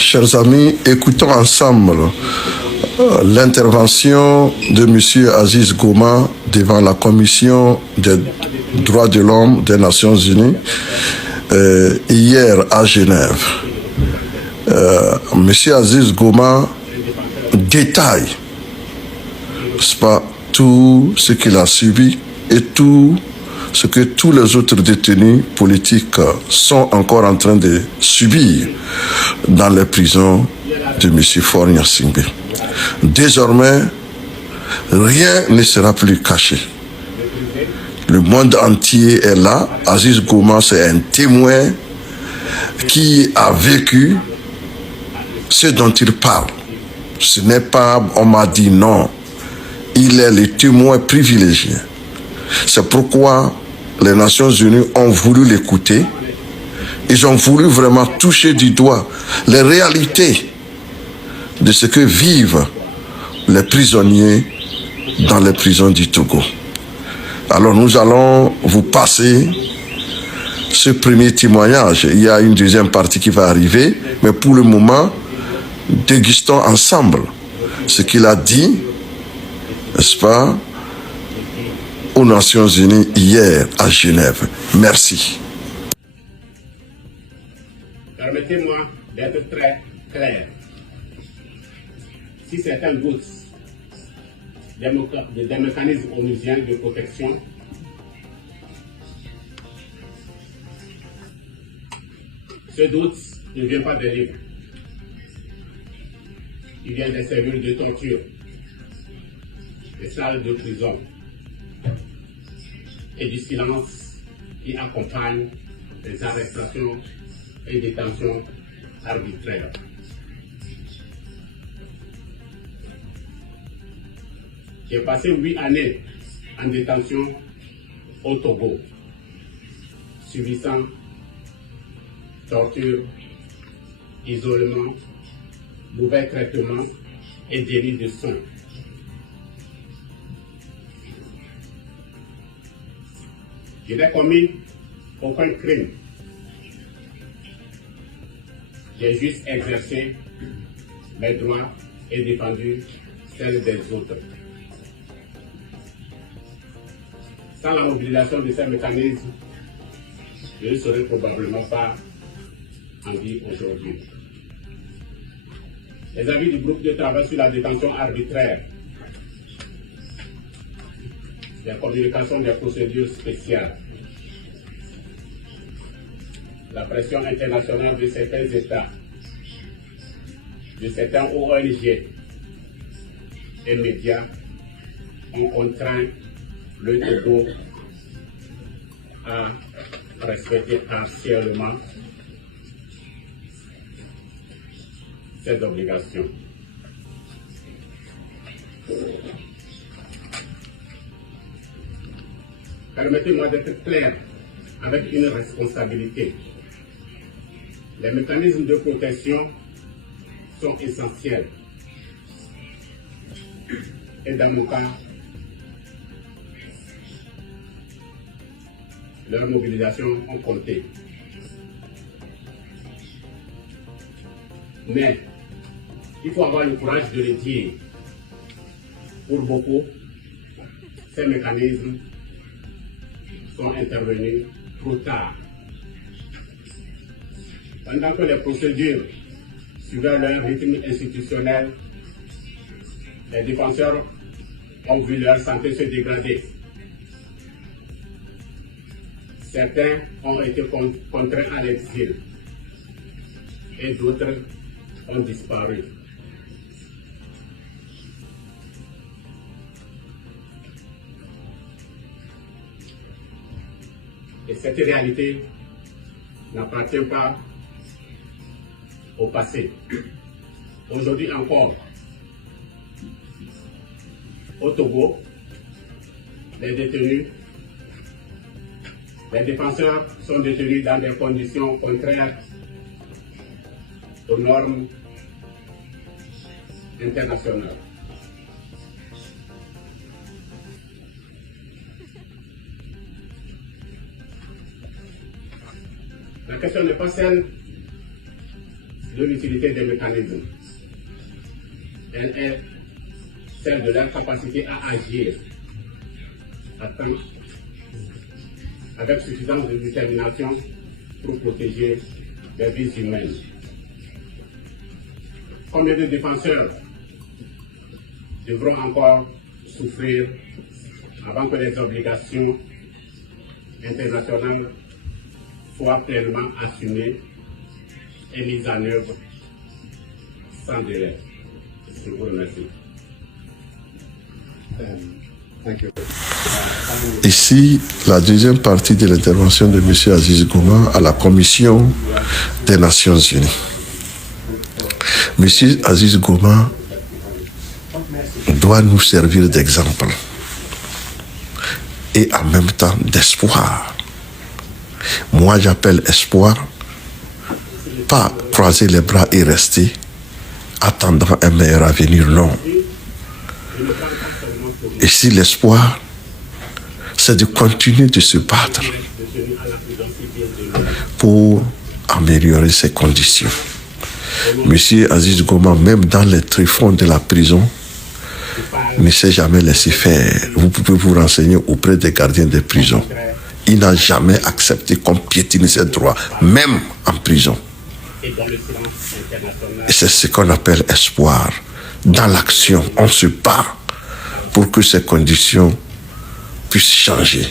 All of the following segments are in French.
Chers amis, écoutons ensemble l'intervention de M. Aziz Goma devant la Commission des droits de l'homme des Nations Unies hier à Genève. M. Aziz Goma détaille, n'est-ce pas, tout ce qu'il a subi et tout ce que tous les autres détenus politiques sont encore en train de subir dans les prisons de M. Faure Gnassingbé. Désormais, rien ne sera plus caché. Le monde entier est là. Aziz Goma, c'est un témoin qui a vécu ce dont il parle. Ce n'est pas, on m'a dit non. Il est le témoin privilégié. C'est pourquoi les Nations Unies ont voulu l'écouter. Ils ont voulu vraiment toucher du doigt les réalités de ce que vivent les prisonniers dans les prisons du Togo. Alors nous allons vous passer ce premier témoignage. Il y a une deuxième partie qui va arriver, mais pour le moment, dégustons ensemble ce qu'il a dit, n'est-ce pas, aux Nations Unies hier à Genève. Merci. Permettez-moi d'être très clair. Si certains doutent des mécanismes onusiens de protection, ce doute ne vient pas des livres. Il vient des cellules de torture, des salles de prison et du silence qui accompagne les arrestations et détentions arbitraires. J'ai passé 8 années en détention au Togo, subissant torture, isolement, mauvais traitements et délit de sang. Je n'ai commis aucun crime. J'ai juste exercé mes droits et défendu celles des autres. Sans la mobilisation de ces mécanismes, je ne serais probablement pas en vie aujourd'hui. Les avis du groupe de travail sur la détention arbitraire, la communication des procédures spéciales, la pression internationale de certains États, de certains ONG et médias ont contraint le Togo à respecter partiellement ces obligations. Permettez-moi d'être clair avec une responsabilité. Les mécanismes de protection sont essentiels. Et dans mon cas, leur mobilisation ont compté. Mais il faut avoir le courage de le dire. Pour beaucoup, ces mécanismes sont intervenus trop tard. Pendant que les procédures suivaient leur rythme institutionnel, les défenseurs ont vu leur santé se dégrader. Certains ont été contraints à l'exil et d'autres ont disparu. Et cette réalité n'appartient pas au passé. Aujourd'hui encore, au Togo, les défenseurs sont détenus dans des conditions contraires aux normes internationales. La question n'est pas celle de l'utilité des mécanismes. Elle est celle de leur capacité à agir avec suffisance de détermination pour protéger les vies humaines. Combien de défenseurs devront encore souffrir avant que les obligations internationales soient pleinement assumées et mises en œuvre sans délai? Je vous remercie. Ici, la deuxième partie de l'intervention de M. Aziz Gouma à la Commission des Nations Unies. M. Aziz Gouma doit nous servir d'exemple et en même temps d'espoir. Moi, j'appelle espoir, pas croiser les bras et rester attendant un meilleur avenir, non. Ici, l'espoir, c'est de continuer de se battre pour améliorer ses conditions. Monsieur Aziz Gouma, même dans les tréfonds de la prison, ne s'est jamais laissé faire. Vous pouvez vous renseigner auprès des gardiens des prisons. Il n'a jamais accepté qu'on piétine ses droits, même en prison. Et c'est ce qu'on appelle espoir. Dans l'action, on se bat pour que ces conditions puissent changer.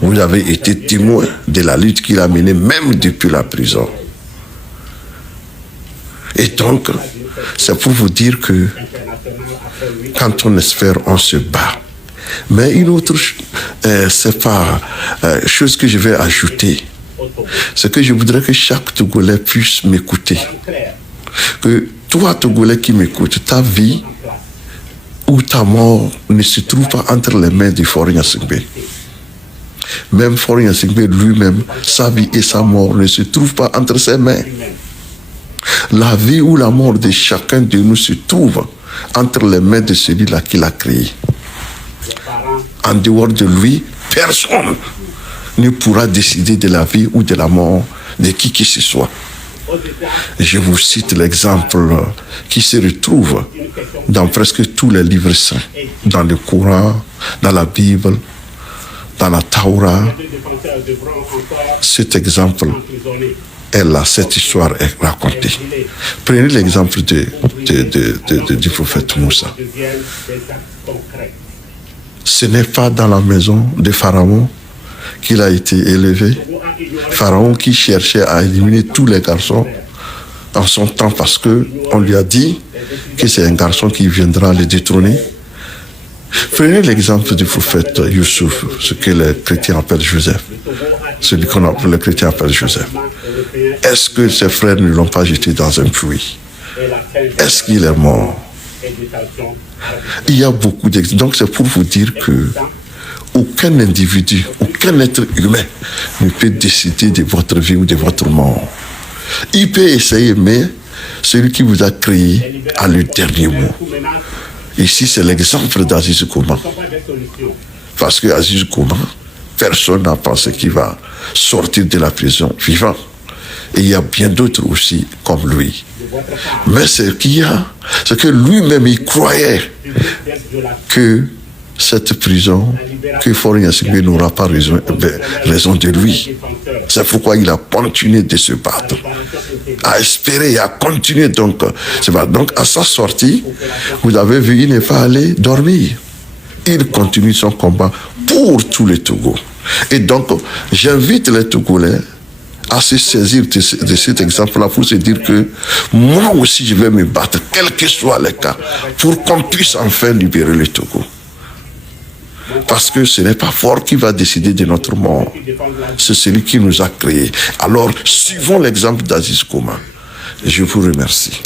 Vous avez été témoin de la lutte qu'il a menée même depuis la prison. Et donc, c'est pour vous dire que quand on espère, on se bat. Mais une autre chose que je vais ajouter, c'est que je voudrais que chaque Togolais puisse m'écouter. Que toi, Togolais qui m'écoutes, ta vie ou ta mort ne se trouve pas entre les mains du Faure Gnassingbé. Même Faure Gnassingbé lui-même, sa vie et sa mort ne se trouvent pas entre ses mains. La vie ou la mort de chacun de nous se trouve entre les mains de celui-là qui l'a créé. En dehors de lui, personne ne pourra décider de la vie ou de la mort de qui que ce soit. Je vous cite l'exemple qui se retrouve dans presque tous les livres saints, dans le Coran, dans la Bible, dans la Taura. Cet exemple est là, cette histoire est racontée. Prenez l'exemple du prophète Moussa. Ce n'est pas dans la maison de Pharaon qu'il a été élevé. Pharaon qui cherchait à éliminer tous les garçons en son temps parce qu'on lui a dit que c'est un garçon qui viendra le détrôner. Prenez l'exemple du prophète Youssouf, ce que les chrétiens appellent Joseph. Celui qu'on appelle les chrétiens appellent Joseph. Est-ce que ses frères ne l'ont pas jeté dans un puits? Est-ce qu'il est mort? Il y a beaucoup d'exemples. Donc c'est pour vous dire que aucun individu, aucun être humain ne peut décider de votre vie ou de votre mort. Il peut essayer, mais celui qui vous a créé a le dernier mot. Ici, c'est l'exemple d'Aziz Gouma. Parce que Aziz Gouma, personne n'a pensé qu'il va sortir de la prison vivant. Et il y a bien d'autres aussi comme lui. Mais ce qu'il y a, c'est que lui-même, il croyait que cette prison, que Faure Gnassingbé n'aura pas raison de lui. C'est pourquoi il a continué de se battre, à espérer, à continuer. Donc à sa sortie, vous avez vu, il n'est pas allé dormir. Il continue son combat pour tous les Togo. Et donc, j'invite les Togolais à se saisir de cet exemple-là pour se dire que moi aussi je vais me battre, quel que soit le cas, pour qu'on puisse enfin libérer le Togo. Parce que ce n'est pas Faure qui va décider de notre mort, c'est celui qui nous a créés. Alors, suivons l'exemple d'Aziz Gouma. Je vous remercie.